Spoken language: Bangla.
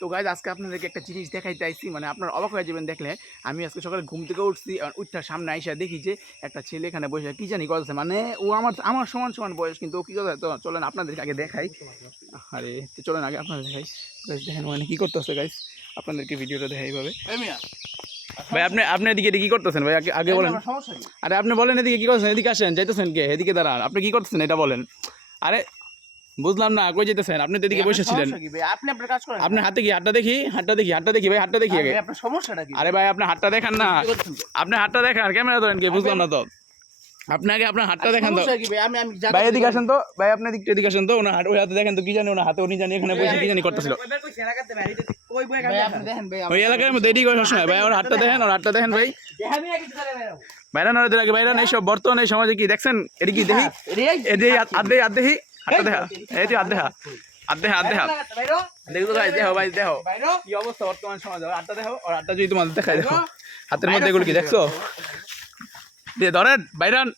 তো গাইজ আজকে আপনাদেরকে একটা জিনিস দেখাইতে আইছি, মানে আপনার অবাক হয়ে যাবেন দেখলে। আমি আজকে সকালে ঘুম থেকে উঠছি, উঠটার সামনে আইসা দেখি যে একটা ছেলে এখানে বসে কি জানি করতেছে, মানে ও আমার আমার সমান সমান বয়স, কিন্তু ও কী কথা। তো চলেন আপনাদেরকে আগে দেখাই। আরে চলেন আগে আপনাদের দেখাই। গাইজ দেখেন মানে কী করতেছে গাইজ, আপনাদেরকে ভিডিওটা দেখাই এইভাবে। ভাই আপনি এদিকে কি করতেছেন ভাই? আগে আগে বলেন। আরে আপনি বলেন এদিকে কি করছেন? এদিকে আসেন, যাইতেছেন কে? এদিকে দাঁড়ান, আপনি কি করতেছেন এটা বলেন। আরে বুঝলাম না, কই যেতেছেন? আপনি তো এদিকে বসেছিলেন। আপনি আপনার কাজ করেন। আপনার হাতে কি? হাতটা দেখি, হাতটা দেখি, হাতটা দেখি ভাই, হাতটা দেখি আগে। আপনার সমস্যাটা কি? আরে ভাই আপনি হাতটা দেখান না, আপনি হাতটা দেখান, ক্যামেরা ধরেন কে? বুঝলাম না তো। আপনি আগে আপনার হাতটা দেখান তো। ভাই এদিকে আসেন তো, ভাই আপনি এদিকে আসেন তো। ওনার হাত, ওই হাতে দেখেন তো কি জানি, ওনার হাতে উনি জানি এখানে বসে কি জানি করতেছিল ওই এলাকার মধ্যে। এদিকে সবসময় ভাই ওর হাতটা দেখেন, ওর হাতটা দেখেন ভাই। বাইরান ওদের আগে বাইরান। এইসব বর্তমানে এই সমাজে কি দেখছেন? এটি কি দেখি, এদিকে হাত দেখি, হাতটা দেখা, এই যে হাত দেখা, হাত দেখা, হাত দেখা, দেখো ভাই, দেখো ভাই, দেখো কি অবস্থা বর্তমান সমাজে। হাতটা দেখো, ওর হাতটা যদি তোমাদের দেখাই, দেখো হাতের মধ্যে এগুলো কি দেখছো? দিয়ে ধরেন বাইরান।